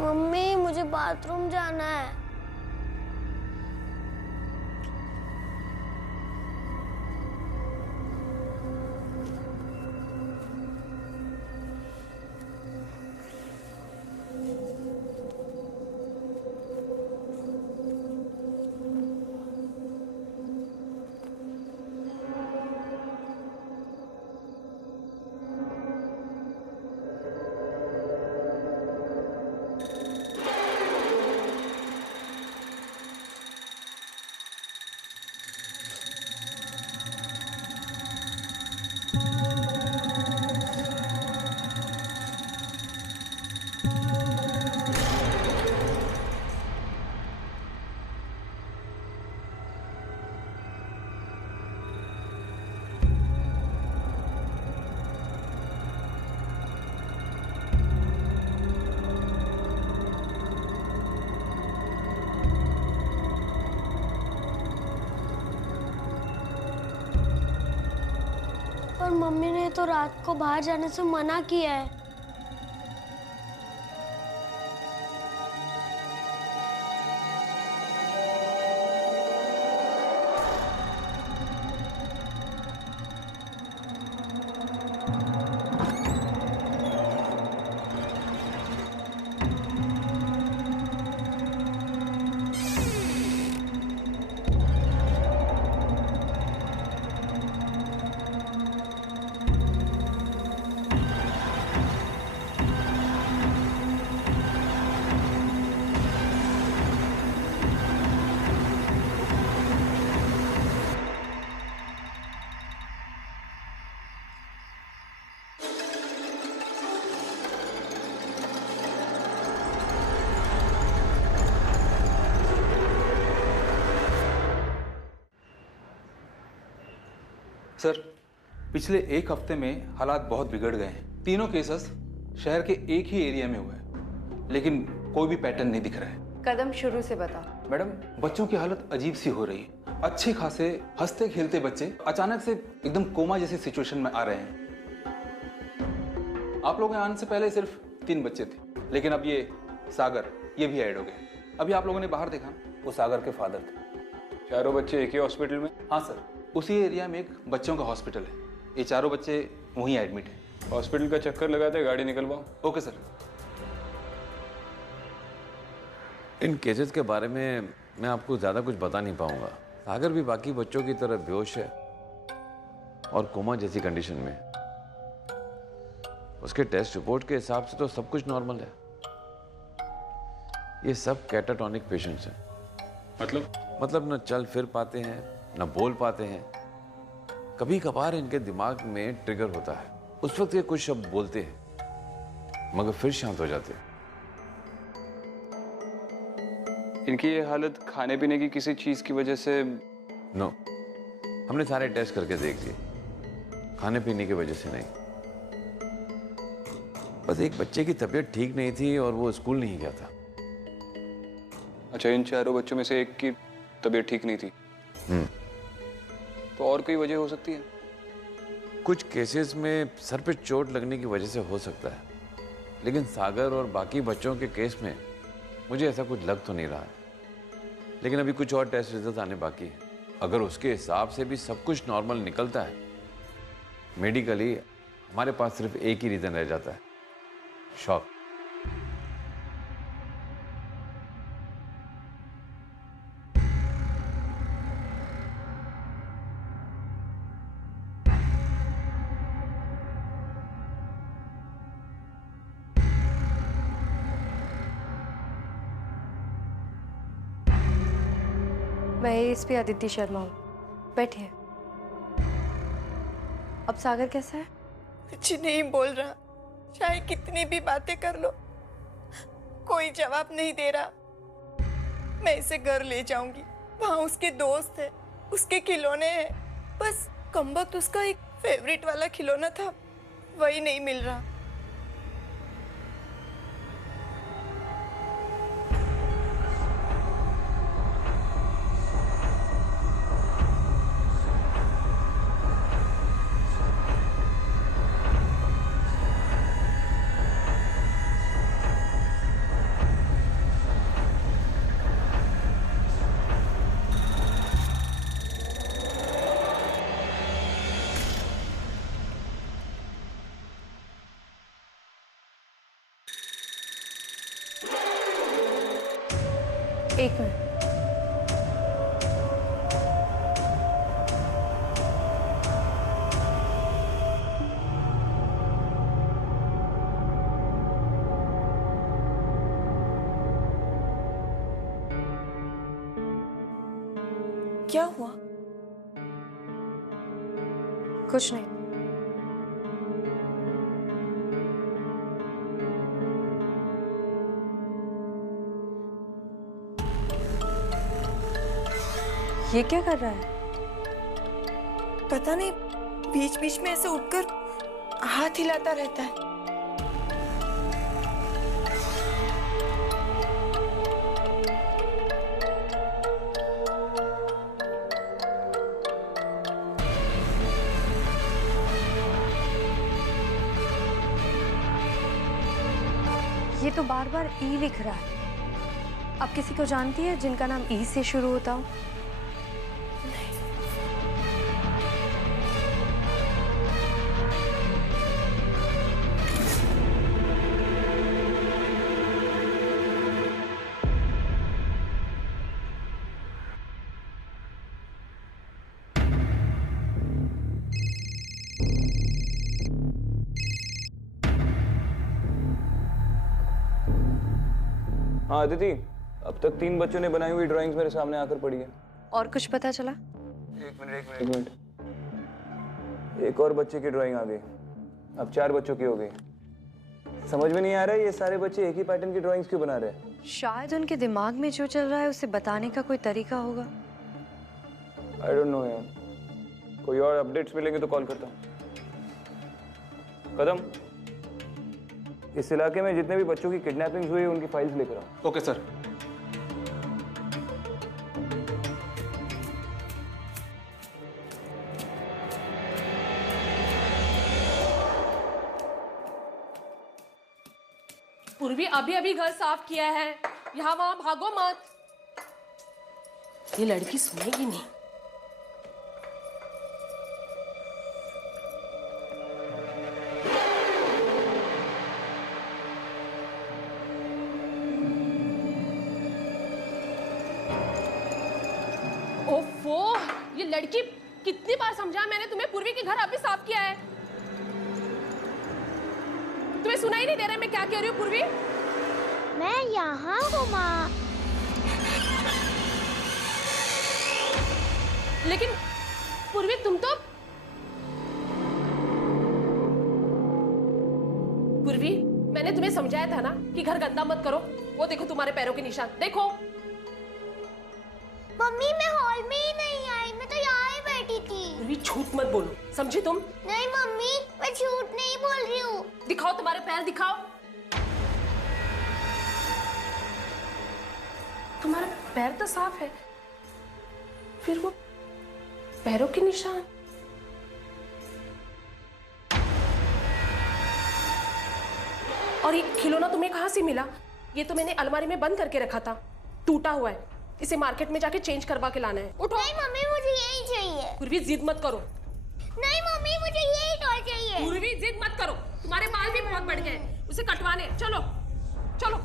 Mummy मुझे bathroom जाना है। पर मम्मी ने तो रात को बाहर जाने से मना किया है। सर, पिछले एक हफ्ते में हालात बहुत बिगड़ गए हैं। तीनों केसेस शहर के एक ही एरिया में हुए हैं, लेकिन कोई भी पैटर्न नहीं दिख रहा है। कदम शुरू से बता। मैडम, बच्चों की हालत अजीब सी हो रही है। अच्छे खासे हंसते खेलते बच्चे अचानक से एकदम कोमा जैसी सिचुएशन में आ रहे हैं। आप लोगों के आने से पहले सिर्फ 3 बच्चे थे, लेकिन अब ये सागर ये भी ऐड हो गए। अभी आप लोगों ने बाहर देखा, वो सागर के फादर थे। चारों बच्चे एक ही हॉस्पिटल में? हाँ सर, उसी एरिया में एक बच्चों का हॉस्पिटल है। ये चारों बच्चे वहीं एडमिट हैं। हॉस्पिटल का चक्कर लगाते गाड़ी निकलवाओ। Okay sir. इन केसेस के बारे में मैं आपको ज़्यादा कुछ बता नहीं पाऊंगा। सागर भी बाकी बच्चों की तरह बेहोश है और कोमा जैसी कंडीशन में। उसके टेस्ट रिपोर्ट के हिसाब से तो सब कुछ नॉर्मल है। ये सब कैटाटॉनिक पेशेंट्स हैं। मतलब न चल फिर पाते हैं, न बोल पाते हैं। कभी कभार इनके दिमाग में ट्रिगर होता है, उस वक्त ये कुछ शब्द बोलते हैं मगर फिर शांत हो जाते हैं। इनकी ये हालत खाने पीने की किसी चीज की वजह से? नो, हमने सारे टेस्ट करके देख लिए, खाने पीने की वजह से नहीं। बस एक बच्चे की तबीयत ठीक नहीं थी और वो स्कूल नहीं गया था। अच्छा, इन चारों बच्चों में से एक की तबीयत ठीक नहीं थी? तो और कोई वजह हो सकती है? कुछ केसेस में सर पे चोट लगने की वजह से हो सकता है, लेकिन सागर और बाकी बच्चों के केस में मुझे ऐसा कुछ लग तो नहीं रहा है। लेकिन अभी कुछ और टेस्ट रिजल्ट आने बाकी है। अगर उसके हिसाब से भी सब कुछ नॉर्मल निकलता है, मेडिकली हमारे पास सिर्फ एक ही रीजन रह जाता है, शॉक। मैं एएसपी आदित्य शर्मा हूँ, बैठिए। अब सागर कैसा है? कुछ नहीं बोल रहा, चाहे कितनी भी बातें कर लो कोई जवाब नहीं दे रहा। मैं इसे घर ले जाऊंगी, वहां उसके दोस्त है, उसके खिलौने हैं। बस कमबख्त उसका एक फेवरेट वाला खिलौना था, वही नहीं मिल रहा। एक मिनट। क्या हुआ? कुछ नहीं। ये क्या कर रहा है? पता नहीं, बीच बीच में ऐसे उठकर हाथ हिलाता रहता है। ये तो बार बार ई लिख रहा है। आप किसी को जानती है जिनका नाम ई से शुरू होता हो? हाँ अदिति, अब तक 3 बच्चों ने बनाई हुई ड्राइंग्स मेरे सामने आकर पड़ी है। और कुछ पता चला? एक मिनट। एक और बच्चे की ड्राइंग आ गई। अब 4 बच्चों की हो गई। समझ में नहीं आ रहा है ये सारे बच्चे एक ही पैटर्न की ड्राइंग्स क्यों बना रहे हैं। शायद उनके दिमाग में जो चल रहा है उसे बताने का कोई तरीका होगा। आई डोंट नो यार, कोई और अपडेट्स मिलेंगे तो कॉल करता हूँ। कदम, इस इलाके में जितने भी बच्चों की किडनैपिंग हुई है उनकी फाइल्स लेकर आओ। Okay sir. पूर्वी अभी अभी घर साफ किया है, यहाँ वहां भागो मत। ये लड़की सुनेगी नहीं। ओफो, ये लड़की, कितनी बार समझाया मैंने तुम्हें, पूर्वी के घर अभी साफ किया है। तुम्हें सुनाई नहीं दे रहा है मैं क्या कह रही हूँ पूर्वी? मैं यहाँ हूँ माँ। लेकिन पूर्वी तुम तो, पूर्वी मैंने तुम्हें समझाया था ना कि घर गंदा मत करो। वो देखो तुम्हारे पैरों के निशान, देखो। मम्मी मैं हॉल में ही नहीं आई, मैं तो यहाँ ही बैठी थी। पूर्वी झूठ मत बोलो, समझी तुम? नहीं मम्मी, मैं झूठ नहीं बोल रही हूँ। दिखाओ तुम्हारे पैर, दिखाओ। तुम्हारा पैर तो साफ है, फिर वो पैरों के निशान। और ये खिलौना तुम्हें कहाँ से मिला? ये तो मैंने अलमारी में बंद करके रखा था, टूटा हुआ है। इसे मार्केट में जाके चेंज करवा के लाना है। उठो। नहीं मम्मी, मुझे यही चाहिए। पूर्वी जिद मत करो। नहीं मम्मी, मुझे यही टॉय चाहिए। पूर्वी जिद मत करो, तुम्हारे बाल भी बहुत बढ़ गए, उसे कटवाने। चलो चलो।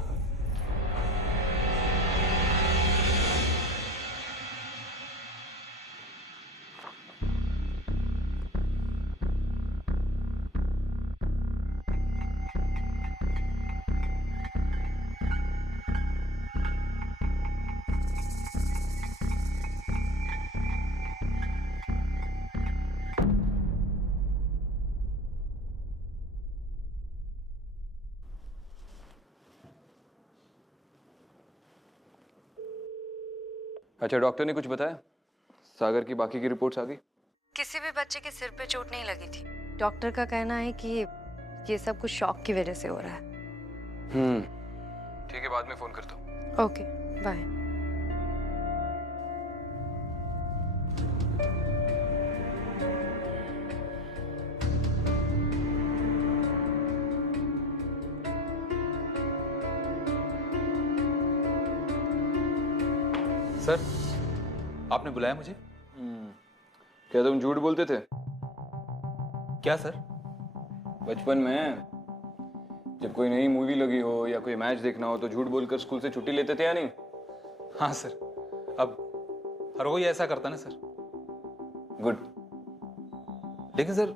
अच्छा, डॉक्टर ने कुछ बताया? सागर की बाकी की रिपोर्ट्स आ गई? किसी भी बच्चे के सिर पे चोट नहीं लगी थी। डॉक्टर का कहना है कि ये सब कुछ शॉक की वजह से हो रहा है। ठीक है, बाद में फोन करता हूँ। Okay, bye. सर, आपने बुलाया मुझे? क्या तुम झूठ बोलते थे? क्या सर? बचपन में जब कोई नई मूवी लगी हो या कोई मैच देखना हो तो झूठ बोलकर स्कूल से छुट्टी लेते थे या नहीं? हाँ सर, अब हर कोई ऐसा करता ना सर। गुड। लेकिन सर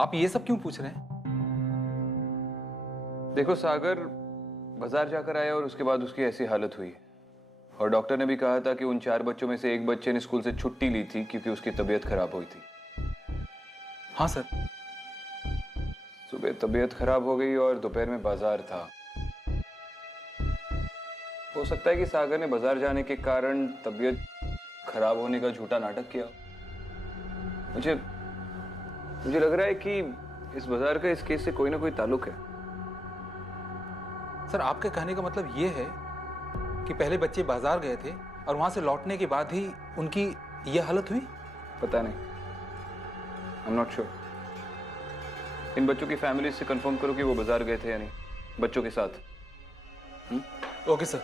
आप ये सब क्यों पूछ रहे हैं? देखो सागर बाजार जाकर आया और उसके बाद उसकी ऐसी हालत हुई, और डॉक्टर ने भी कहा था कि उन 4 बच्चों में से एक बच्चे ने स्कूल से छुट्टी ली थी क्योंकि उसकी तबीयत खराब हुई थी। हाँ सर। सुबह तबीयत खराब हो गई और दोपहर में बाजार था। हो सकता है कि सागर ने बाजार जाने के कारण तबीयत खराब होने का झूठा नाटक किया। मुझे लग रहा है कि इस बाजार का इस केस से कोई ना कोई ताल्लुक है। सर आपके कहने का मतलब ये है कि पहले बच्चे बाजार गए थे और वहां से लौटने के बाद ही उनकी यह हालत हुई? पता नहीं, आई एम नॉट श्योर। इन बच्चों की फैमिली से कंफर्म करो कि वो बाजार गए थे या नहीं, बच्चों के साथ। Okay sir.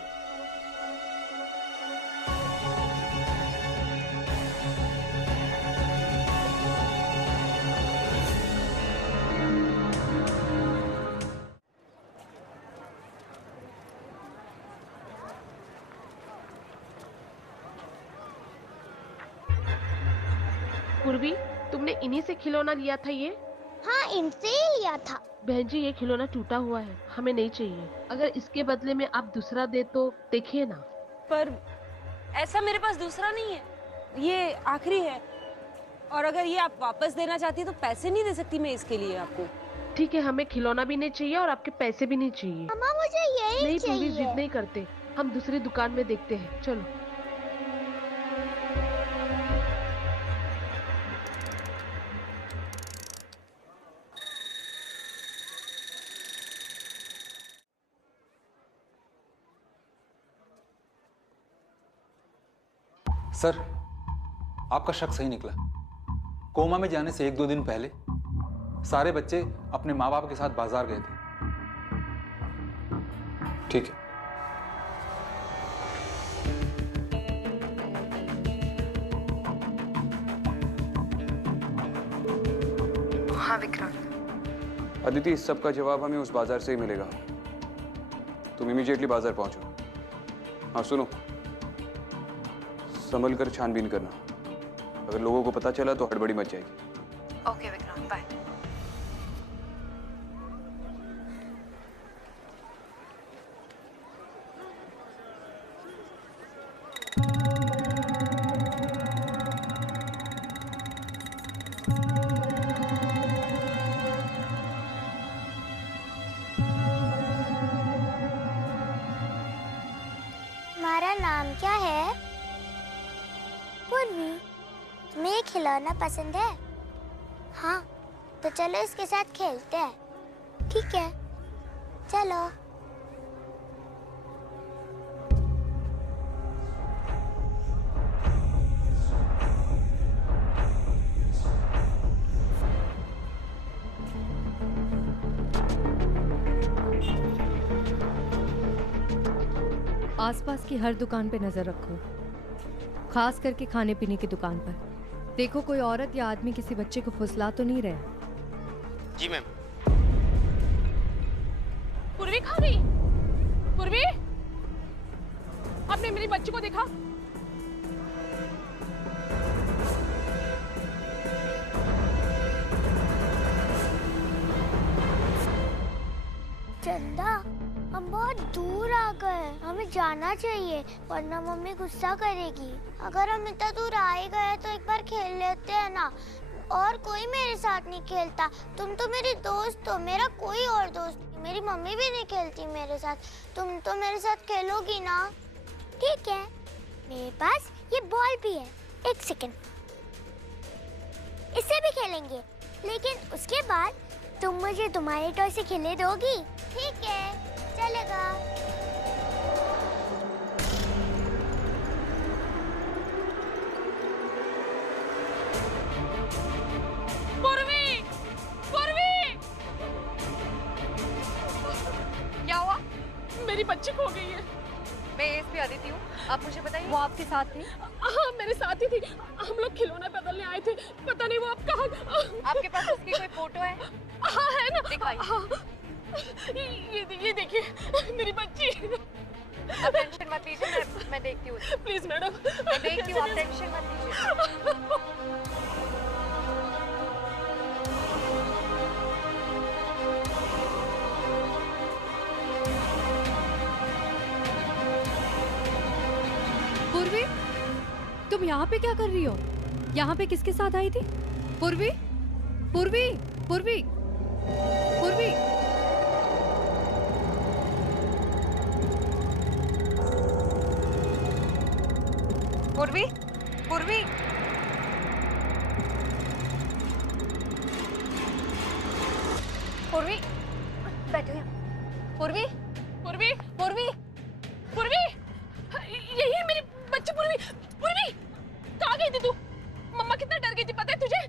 पूर्वी, तुमने इन्हीं से खिलौना लिया था ये? हाँ, इनसे ही लिया था। बहन जी, ये खिलौना टूटा हुआ है, हमें नहीं चाहिए। अगर इसके बदले में आप दूसरा दे तो देखिए ना। पर ऐसा मेरे पास दूसरा नहीं है, ये आखिरी है। और अगर ये आप वापस देना चाहती तो पैसे नहीं दे सकती मैं इसके लिए आपको। ठीक है, हमें खिलौना भी नहीं चाहिए और आपके पैसे भी नहीं चाहिए। मम्मा मुझे यही नहीं, चाहिए। पूरी जिद नहीं करते, हम दूसरी दुकान में देखते हैं, चलो। सर आपका शक सही निकला। कोमा में जाने से 1-2 दिन पहले सारे बच्चे अपने माँ बाप के साथ बाजार गए थे। ठीक है। हाँ विक्रांत। अदिति, इस सब का जवाब हमें उस बाजार से ही मिलेगा। तुम इमीडिएटली बाजार पहुंचो। हाँ सुनो, संभल कर छानबीन करना। अगर लोगों को पता चला तो हड़बड़ी मच जाएगी। Okay Vikrant, bye. तुम्हारा नाम क्या है? पूर्वी, तुम्हें ये खिलौना पसंद है? हाँ, तो चलो इसके साथ खेलते हैं। ठीक है, चलो। आसपास की हर दुकान पे नजर रखो, खास करके खाने पीने की दुकान पर। देखो कोई औरत या आदमी किसी बच्चे को फुसला तो नहीं रहे। जी मैम। पूर्वी कहाँ गई? पूर्वी, आपने मेरी बच्ची को देखा? चंदा, हम बहुत दूर आ गए, हमें जाना चाहिए वरना मम्मी गुस्सा करेगी। अगर हम इतना दूर आ ही गए तो एक बार खेल लेते हैं ना। और कोई मेरे साथ नहीं खेलता। तुम तो मेरी दोस्त हो, मेरा कोई और दोस्त नहीं। मेरी मम्मी भी नहीं खेलती मेरे साथ। तुम तो मेरे साथ खेलोगी ना? ठीक है, मेरे पास ये बॉल भी है। एक सेकंड, इससे भी खेलेंगे, लेकिन उसके बाद तुम मुझे तुम्हारे टॉय से खेलने दोगी? ठीक है, चलेगा। पूर्वी, पूर्वी, क्या हुआ? मेरी बच्ची खो गई है। मैं एएसपी अदिति हूँ, आप मुझे बताइए। वो आपके साथ थी? हाँ, मेरे साथ ही थी। हम लोग खिलौना बदलने आए थे, पता नहीं वो अब कहाँ। आपके पास उसकी कोई फोटो है? हाँ है ना, दिखाइए। हाँ। ये देखिए मेरी बच्ची। आप टेंशन मत लीजिए, मैं देखती हूँ। प्लीज मैडम, मैं देखती हूँ, आप टेंशन मत लीजिए। पूर्वी, तुम यहाँ पे क्या कर रही हो? यहाँ पे किसके साथ आई थी? पूर्वी, पूर्वी, पूर्वी, पूर्वी। पूर्वी, पूर्वी। पूर्वी, बैठो यहाँ। पूर्वी, पूर्वी, पूर्वी, पूर्वी, यही है मेरी बच्ची पूर्वी। पूर्वी, कहाँ गई थी तू? मम्मा कितना डर गई थी पता है तुझे?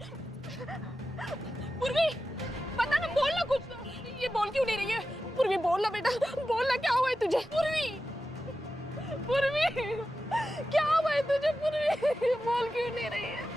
पूर्वी, पता ना, बोल ना कुछ। ये बोल क्यों नहीं रही है? पूर्वी बोल ना बेटा, बोल ना, क्या हुआ है तुझे? पूर्वी, पूर्वी, क्या हुआ है तुझे? पूर्वी, बोल क्यों नहीं रही है?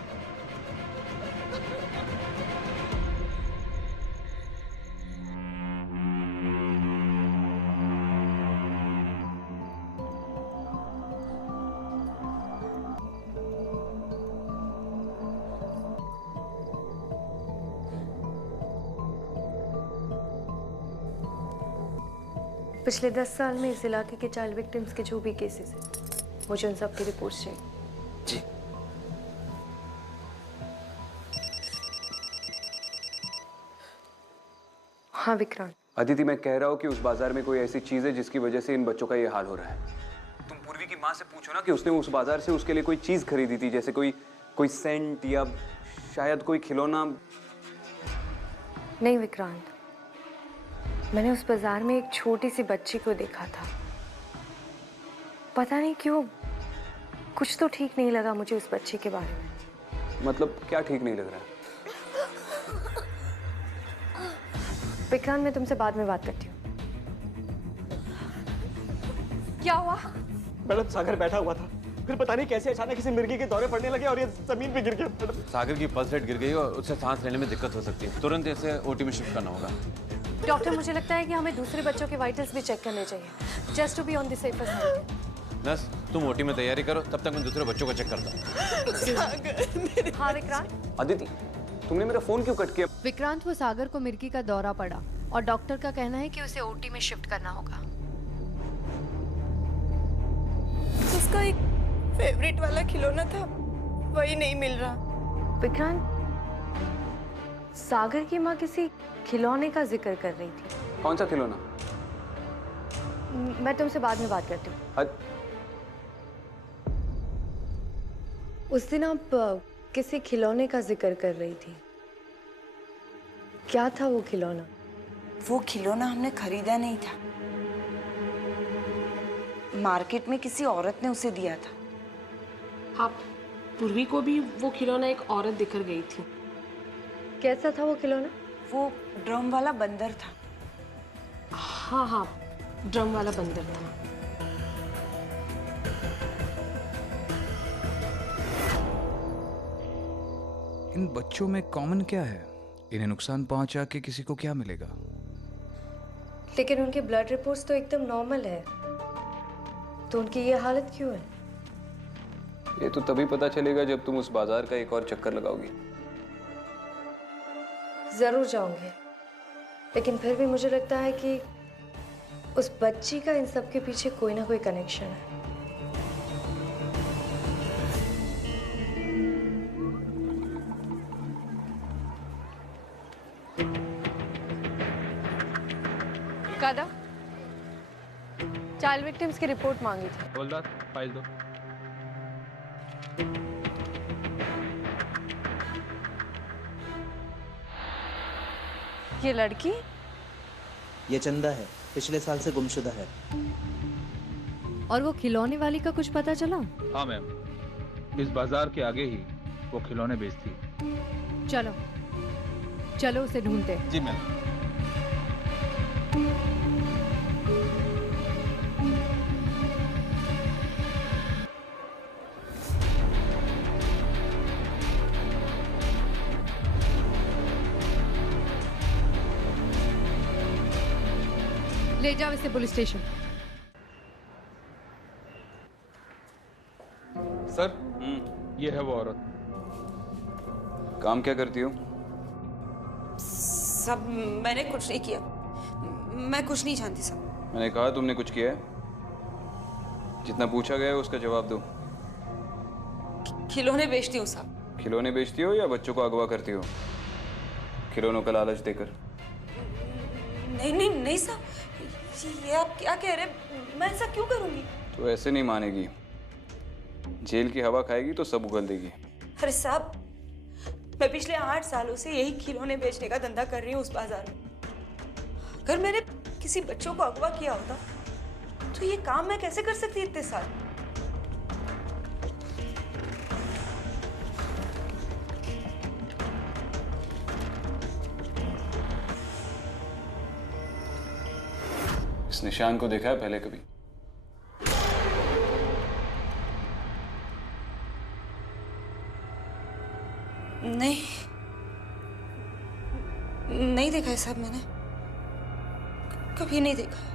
पिछले 10 साल में इस इलाके के चाइल्ड विक्टिम्स के जो भी केसेस हैं, मुझे उन सब की रिपोर्ट्स चाहिए। जी। हाँ विक्रांत। अदिति, मैं कह रहा हूँ कि उस बाजार में कोई ऐसी चीज है जिसकी वजह से इन बच्चों का ये हाल हो रहा है। तुम पूर्वी की माँ से पूछो ना कि उसने उस बाजार से उसके लिए कोई चीज खरीदी थी, जैसे कोई सेंट या शायद कोई खिलौना। नहीं विक्रांत, मैंने उस बाजार में एक छोटी सी बच्ची को देखा था। पता नहीं क्यों कुछ तो ठीक नहीं लगा मुझे उस बच्ची के बारे में। मतलब क्या ठीक नहीं लग रहा है? विक्रांत, मैं तुमसे बाद में बात करती हूँ। क्या हुआ? मैडम, सागर बैठा हुआ था, फिर पता नहीं कैसे अचानक किसी मिर्गी के दौरे पड़ने लगे और ये जमीन पे गिर गया। मैडम, सागर की पल्स रेट गिर गई और उससे सांस लेने में दिक्कत हो सकती है। तुरंत इसे ओटी में शिफ्ट करना होगा। डॉक्टर, मुझे लगता है कि हमें दूसरे बच्चों के वाइटल्स भी चेक करने चाहिए, just to be on the safer side. Nurse, तुम ओटी में तैयारी करो, तब तक मैं दूसरे बच्चों को चेक करता हूँ। हाँ विक्रांत। अदिति, तुमने मेरा फोन क्यों कट किया? विक्रांत, वो सागर को मिर्गी का दौरा पड़ा और डॉक्टर का कहना है कि उसे ओटी में शिफ्ट करना होगा। उसका एक फेवरेट वाला खिलौना था, वही नहीं मिल रहा। विक्रांत, सागर की माँ किसी खिलौने का जिक्र कर रही थी। कौन सा खिलौना? मैं तुमसे बाद में बात करती हूँ। उस दिन आप किसी खिलौने का जिक्र कर रही थी, क्या था वो खिलौना? वो खिलौना हमने खरीदा नहीं था, मार्केट में किसी औरत ने उसे दिया था। हाँ, पूर्वी को भी वो खिलौना एक औरत दिखकर गई थी। कैसा था वो खिलौना? वो ड्रम वाला बंदर था। हाँ हाँ, ड्रम वाला बंदर था। इन बच्चों में कॉमन क्या है? इन्हें नुकसान पहुंचा के किसी को क्या मिलेगा? लेकिन उनके ब्लड रिपोर्ट्स तो एकदम नॉर्मल है, तो उनकी ये हालत क्यों है? ये तो तभी पता चलेगा जब तुम उस बाजार का एक और चक्कर लगाओगी। जरूर जाऊंगी, लेकिन फिर भी मुझे लगता है कि उस बच्ची का इन सब के पीछे कोई ना कोई कनेक्शन है। कादा, चाइल्ड विक्टिम्स की रिपोर्ट मांगी थी। हवलदार, फाइल दो। ये लड़की? ये चंदा है, पिछले साल से गुमशुदा है। और वो खिलौने वाली का कुछ पता चला? हाँ मैम, इस बाजार के आगे ही वो खिलौने बेचती। चलो चलो उसे ढूंढते। जी मैम। ले जाओ इसे पुलिस स्टेशन। सर, ये है वो औरत। काम क्या करती हो? सब मैंने कुछ नहीं किया, मैं कुछ नहीं जानती सब। मैंने कहा तुमने कुछ किया है? जितना पूछा गया है उसका जवाब दो। खिलौने बेचती हूँ साहब। खिलौने बेचती हो या बच्चों को अगवा करती हो खिलौनों का लालच देकर? नहीं नहीं नहीं साहब, ये आप क्या कह रहे हैं? मैं ऐसा क्यों करूंगी? तो ऐसे नहीं मानेगी, जेल की हवा खाएगी तो सब उगल देगी। अरे साहब, मैं पिछले 8 सालों से यही खिलौने बेचने का धंधा कर रही हूँ उस बाजार में। अगर मैंने किसी बच्चों को अगवा किया होता तो ये काम मैं कैसे कर सकती इतने साल? इस निशान को देखा है पहले कभी? नहीं, नहीं देखा है साहब, मैंने कभी नहीं देखा है।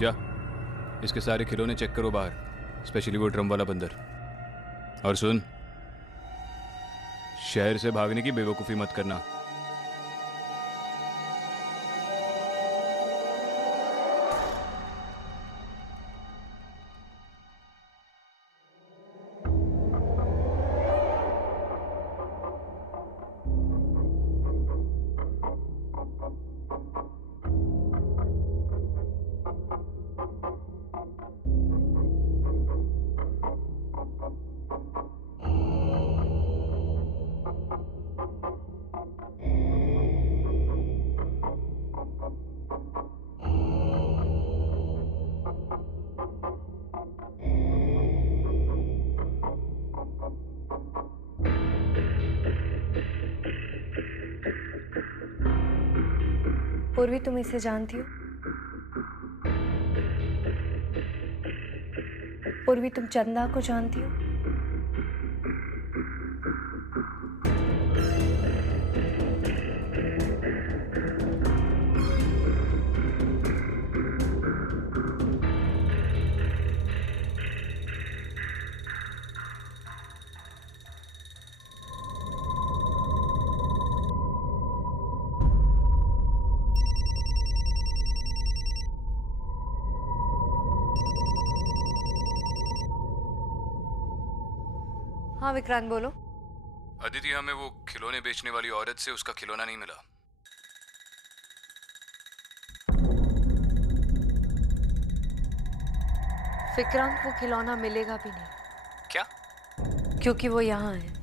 जा, इसके सारे खिलौने चेक करो बाहर, स्पेशली वो ड्रम वाला बंदर। और सुन, शहर से भागने की बेवकूफ़ी मत करना। पूर्वी, तुम इसे जानती हो? पूर्वी, तुम चंदा को जानती हो? हाँ विक्रांत, बोलो। अदिति, हमें वो खिलौने बेचने वाली औरत से उसका खिलौना नहीं मिला। विक्रांत, वो खिलौना मिलेगा भी नहीं। क्या? क्योंकि वो यहाँ है।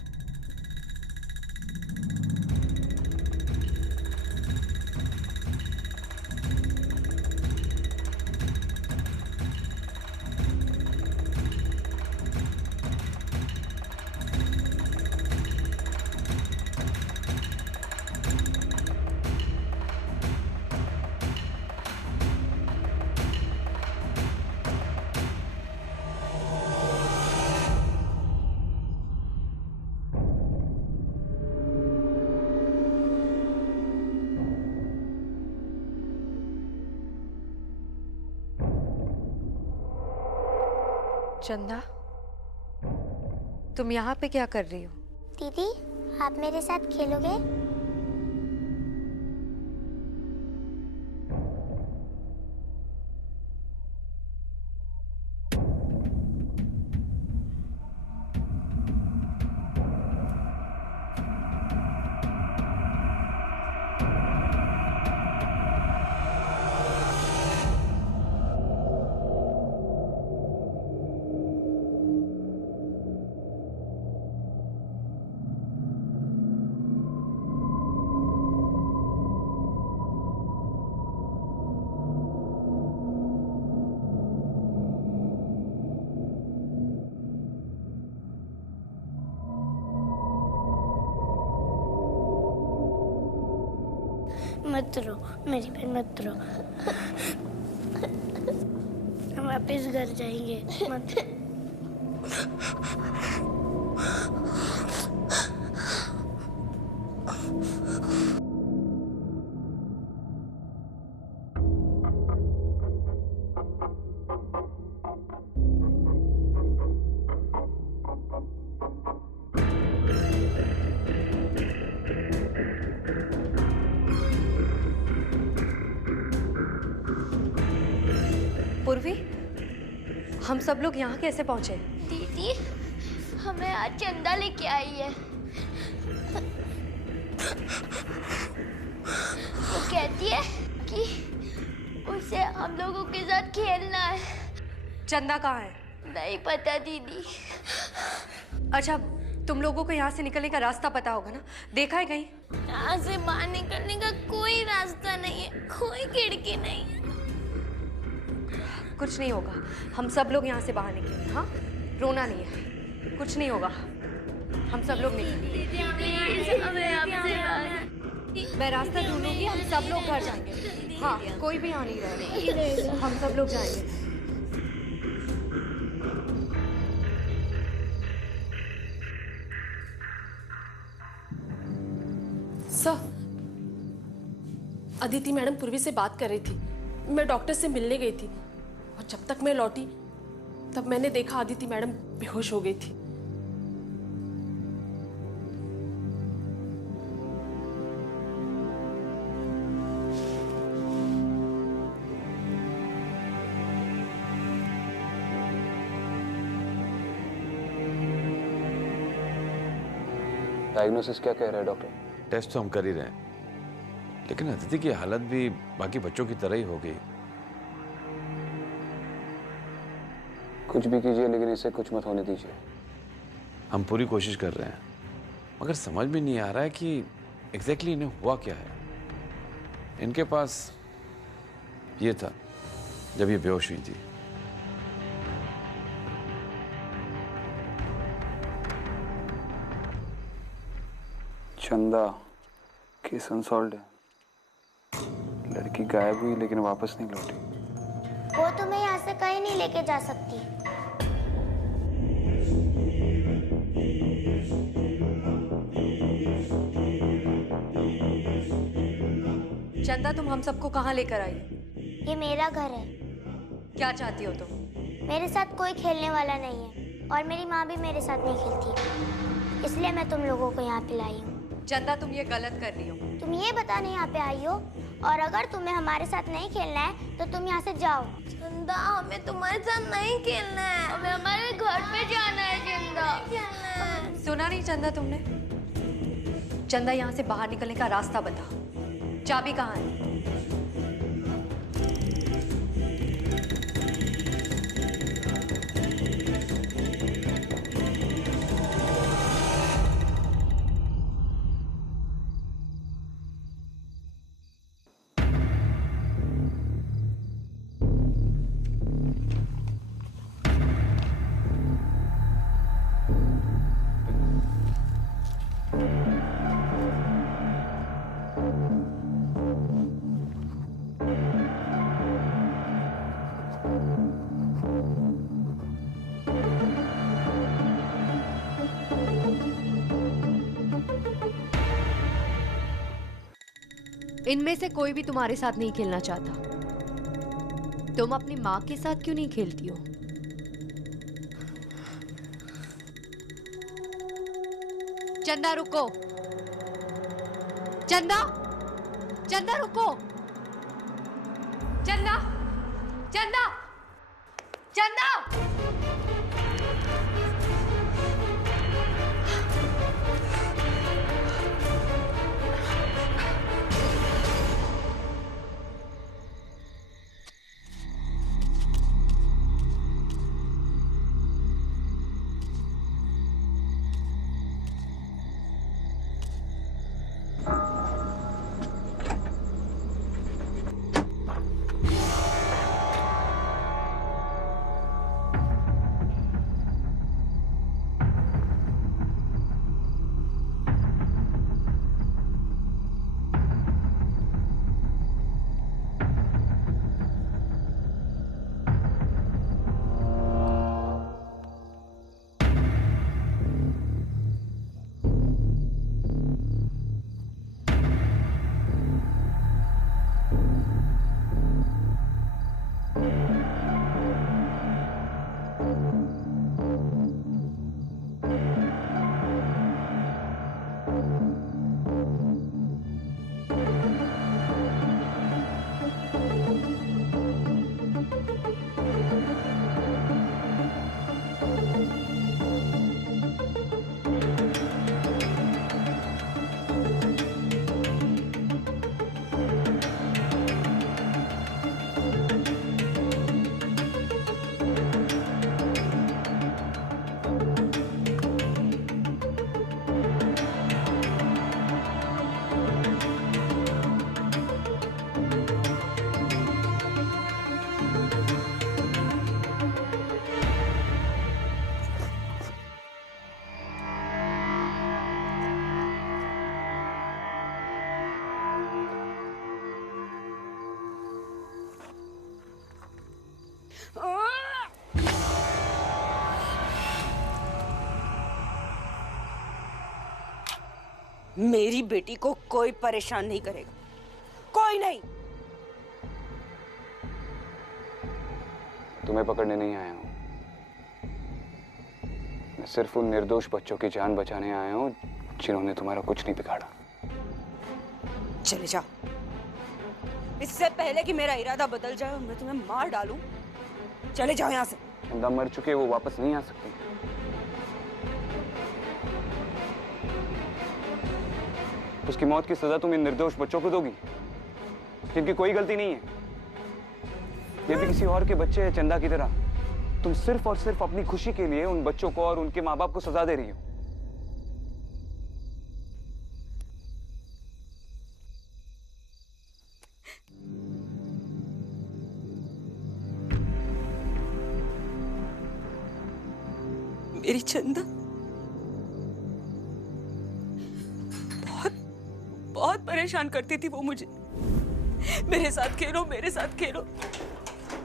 चंदा, तुम यहाँ पे क्या कर रही हो? दीदी, आप मेरे साथ खेलोगे? मत रो मेरी बहन, मत रो। हम वापस घर जाएंगे, मत। हम सब लोग यहाँ कैसे पहुँचे? दीदी हमें आज चंदा लेके आई है। वो कहती है कि उसे हम लोगों के साथ खेलना है। चंदा कहाँ है? नहीं पता दीदी। अच्छा, तुम लोगों को यहाँ से निकलने का रास्ता पता होगा ना? देखा है कहीं? यहाँ से बाहर निकलने का कोई रास्ता नहीं है, कोई खिड़की नहीं है। कुछ नहीं होगा, हम सब लोग यहाँ से बाहर निकलेंगे। हाँ, रोना नहीं है, कुछ नहीं होगा, हम सब लोग निकलेंगे। मैं रास्ता ढूंढूंगी, हम सब लोग घर जाएंगे। हाँ, कोई भी यहाँ नहीं रहेगा, हम सब लोग जाएंगे। सर, अदिति मैडम पूर्वी से बात कर रही थी। मैं डॉक्टर से मिलने गई थी और जब तक मैं लौटी तब मैंने देखा अदिति मैडम बेहोश हो गई थी। डायग्नोसिस क्या कह रहा है डॉक्टर? टेस्ट तो हम कर ही रहे हैं, लेकिन अदिति की हालत भी बाकी बच्चों की तरह ही हो गई। कुछ भी कीजिए लेकिन इसे कुछ मत होने दीजिए। हम पूरी कोशिश कर रहे हैं, मगर समझ में नहीं आ रहा है कि एग्जैक्टली इन्हें हुआ क्या है। इनके पास ये था जब ये बेहोश हुई थी। चंदा केस अनसॉल्व्ड है। लड़की गायब हुई लेकिन वापस नहीं लौटी। वो तुम्हें यहाँ से कहीं नहीं लेके जा सकती। चंदा, तुम हम सबको कहाँ लेकर आई? ये मेरा घर है। क्या चाहती हो तुम? मेरे साथ कोई खेलने वाला नहीं है और मेरी माँ भी मेरे साथ नहीं खेलती, इसलिए मैं तुम लोगों को यहाँ पे लाई हूँ। चंदा, तुम ये गलत कर रही हो। तुम ये बताने यहाँ पे आई हो, और अगर तुम्हें हमारे साथ नहीं खेलना है तो तुम यहाँ से जाओ। चंदा, हमें तुम्हारे साथ नहीं खेलना है, हमें हमारे घर पे जाना है। चंदा, सुना नहीं चंदा तुमने? चंदा, यहाँ से बाहर निकलने का रास्ता बता। चाबी कहाँ है? इनमें से कोई भी तुम्हारे साथ नहीं खेलना चाहता। तुम अपनी माँ के साथ क्यों नहीं खेलती हो? चंदा, रुको। चंदा, चंदा रुको। चंदा, चंदा, चंदा। मेरी बेटी को कोई परेशान नहीं करेगा, कोई नहीं। तुम्हें पकड़ने नहीं आया हूं, मैं सिर्फ उन निर्दोष बच्चों की जान बचाने आया हूं जिन्होंने तुम्हारा कुछ नहीं बिगाड़ा। चले जाओ, इससे पहले कि मेरा इरादा बदल जाए और मैं तुम्हें मार डालूं। चले जाओ यहाँ से। चंदा मर चुके, वो वापस नहीं आ सकती। उसकी मौत की सजा तुम इन निर्दोष बच्चों को दोगी जिनकी कोई गलती नहीं है। ये भी किसी और के बच्चे हैं चंदा की तरह। तुम सिर्फ और सिर्फ अपनी खुशी के लिए उन बच्चों को और उनके माँ बाप को सजा दे रही हो। मेरी चंदा बहुत परेशान करती थी वो मुझे। मेरे साथ खेलो, मेरे साथ खेलो,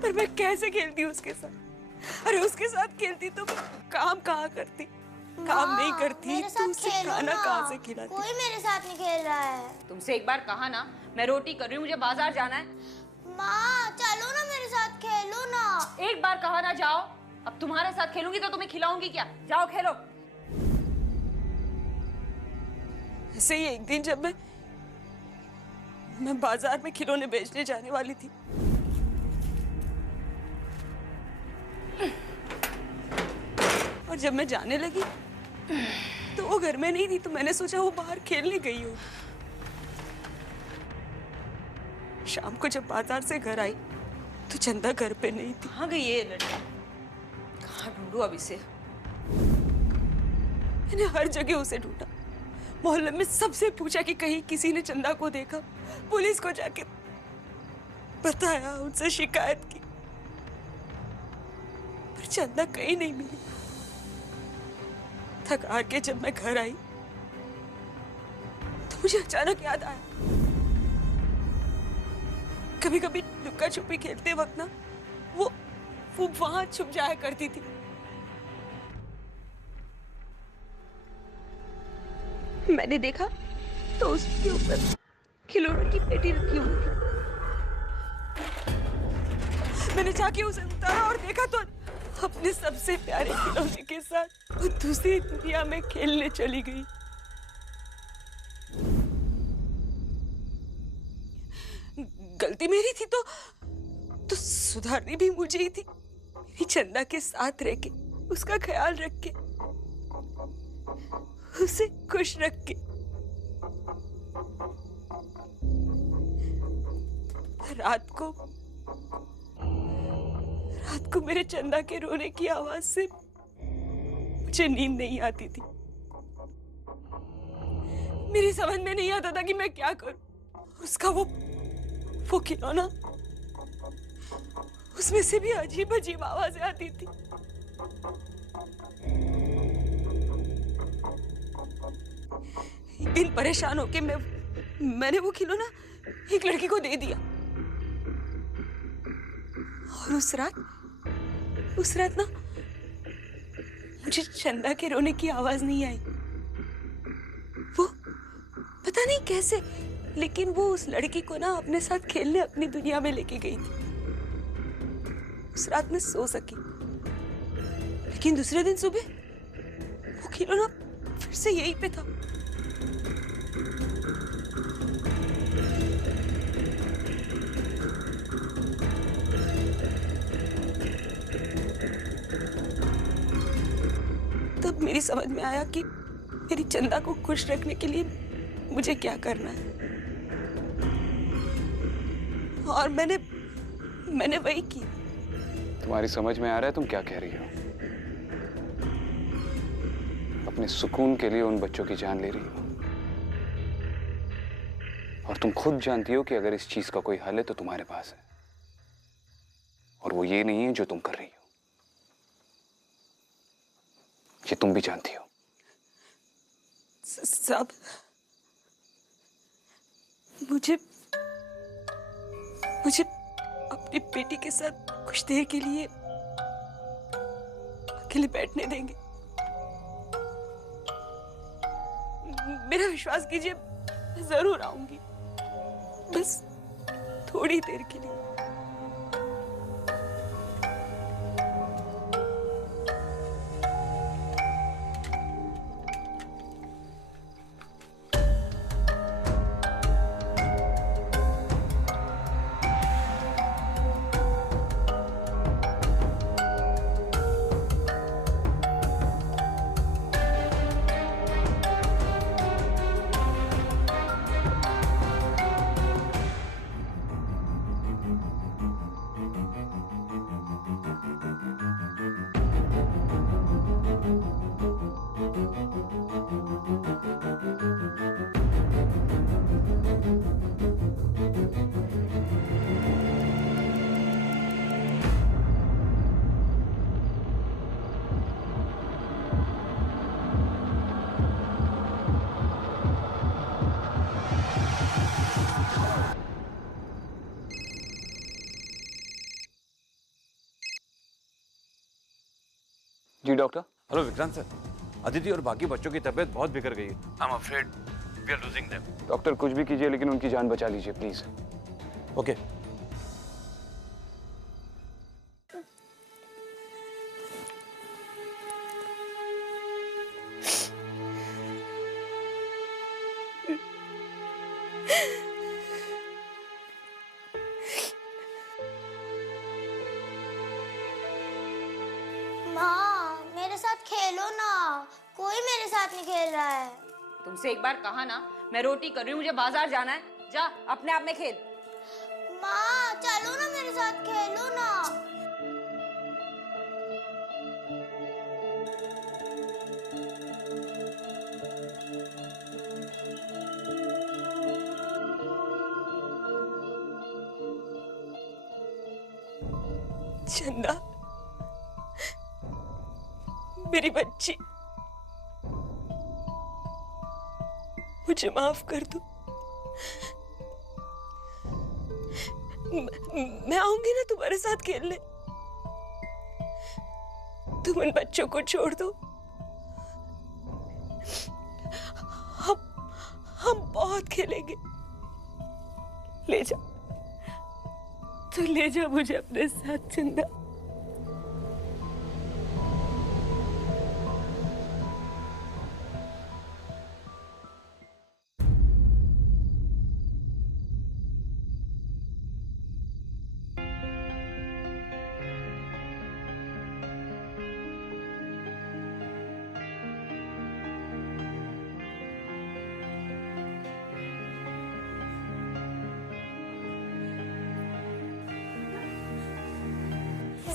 पर मैं कैसे खेलती उसके साथ? अरे उसके साथ खेलती तो काम कहाँ करती, काम नहीं करती तो उसे खाना कहाँ से खिलाती? कोई मेरे साथ नहीं खेल रहा है। तुमसे एक बार कहा ना, मैं रोटी कर रही हूँ, मुझे बाजार जाना है। माँ चलो ना मेरे साथ खेलो ना। एक बार कहा ना जाओ, अब तुम्हारे साथ खेलूंगी तो तुम्हें खिलाऊंगी क्या? जाओ खेलो। ऐसे ही एक दिन जब मैं बाजार में खिलौने बेचने जाने वाली थी, और जब मैं जाने लगी तो वो घर में नहीं थी, तो मैंने सोचा वो बाहर खेलने गई हो। शाम को जब बाजार से घर आई तो चंदा घर पे नहीं थी। कहाँ गई ये लड़की? कहाँ ढूंढूं अब इसे? मैंने हर जगह उसे ढूंढा, मोहल्ले में सबसे पूछा कि कहीं किसी ने चंदा को देखा, पुलिस को जाके बताया, उनसे शिकायत की, पर चंदा कहीं नहीं मिली। थक हार के जब मैं घर आई तो मुझे अचानक याद आया, कभी कभी लुक्का छुपी खेलते वक्त ना वो वहां छुप जाया करती थी। मैंने देखा तो उसके ऊपर खिलौनों की पेटी रखी हुई थी। मैंने जाके उसे उतारा और देखा तो अपने सबसे प्यारे खिलौने के साथ वो दूसरी दुनिया में खेलने चली गई। गलती मेरी थी तो सुधारनी भी मुझे ही थी। मेरी चंदा के साथ रह के, उसका ख्याल रख के, उसे खुश रख के। रात को मेरे चंदा के रोने की आवाज से मुझे नींद नहीं आती थी। मेरी समझ में नहीं आता था कि मैं क्या करूं। उसका वो खिलौना, उसमें से भी अजीब अजीब आवाजें आती थी। एक दिन परेशान होके मैंने वो खिलौना एक लड़की को दे दिया, और उस रात ना मुझे चंदा के रोने की आवाज नहीं आई। वो पता नहीं कैसे, लेकिन वो उस लड़की को ना अपने साथ खेलने अपनी दुनिया में लेके गई थी। उस रात में सो सकी, लेकिन दूसरे दिन सुबह वो खिलौना फिर से यहीं पे था। तब मेरी समझ में आया कि मेरी चंदा को खुश रखने के लिए मुझे क्या करना है, और मैंने वही की। तुम्हारी समझ में आ रहा है तुम क्या कह रही हो? अपने सुकून के लिए उन बच्चों की जान ले रही हो, और तुम खुद जानती हो कि अगर इस चीज का कोई हल है तो तुम्हारे पास है, और वो ये नहीं है जो तुम कर रही हो। ये तुम भी जानती हो। सब मुझे अपनी बेटी के साथ कुछ देर के लिए अकेले बैठने देंगे? मेरा विश्वास कीजिए, मैं जरूर आऊंगी, बस थोड़ी देर के लिए। जी doctor. Hello Vikrant sir, Aditi और बाकी बच्चों की तबीयत बहुत बिगड़ गई है। I am afraid we are losing them. Doctor कुछ भी कीजिए लेकिन उनकी जान बचा लीजिए प्लीज। ओके। माँ मेरे साथ खेलो ना, कोई मेरे साथ नहीं खेल रहा है। तुमसे एक बार कहा ना, मैं रोटी कर रही हूँ, मुझे बाजार जाना है। जा अपने आप में खेल। माँ चलो ना, मेरे साथ खेलो ना। चंदा, मेरी बच्ची, मुझे माफ कर दो। मैं आऊंगी ना तुम्हारे साथ खेलने। तुम उन बच्चों को छोड़ दो। हम बहुत खेलेंगे। ले जा, तो ले जा मुझे अपने साथ चंदा।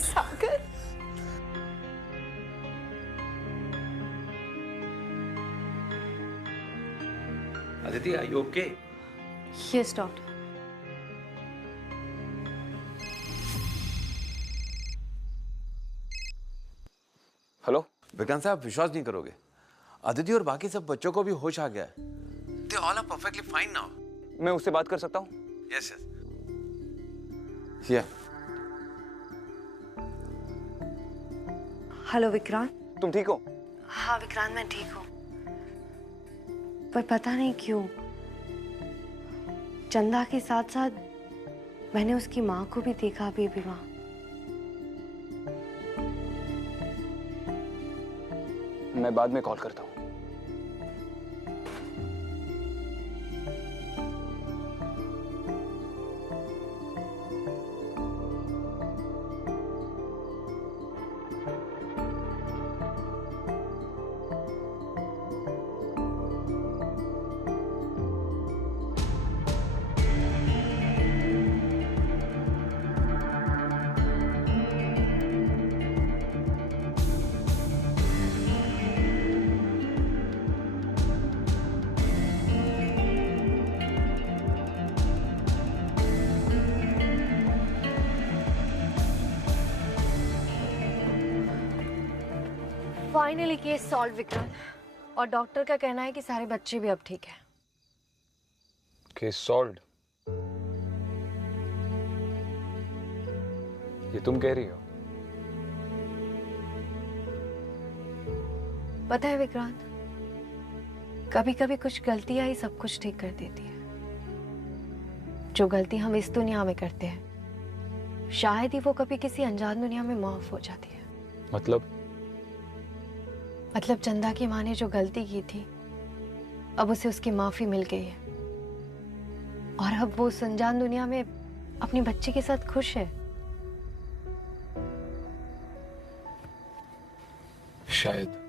Sagar, Aditi are you okay? Yes doctor. Hello Vikrant साहब, विश्वास नहीं करोगे, अदिति और बाकी सब बच्चों को भी होश आ गया है। They all are perfectly fine now. मैं उससे बात कर सकता हूँ? Yes yes. Yeah hello Vikrant. तुम ठीक हो? हाँ विक्रांत, मैं ठीक हूँ, पर पता नहीं क्यों चंदा के साथ साथ मैंने उसकी माँ को भी देखा अभी भी वहाँ। मैं बाद में कॉल करता हूँ। फाइनली केस सॉल्व विक्रांत, और डॉक्टर का कहना है कि सारे बच्चे भी अब ठीक है। Case solved? ये तुम कह रही हो? पता है विक्रांत, कभी कभी कुछ गलतियां ही सब कुछ ठीक कर देती है। जो गलती हम इस दुनिया में करते हैं शायद ही वो कभी किसी अनजान दुनिया में माफ हो जाती है। मतलब चंदा की माँ ने जो गलती की थी अब उसे उसकी माफी मिल गई है और अब वो उस अनजान दुनिया में अपनी बच्ची के साथ खुश है। शायद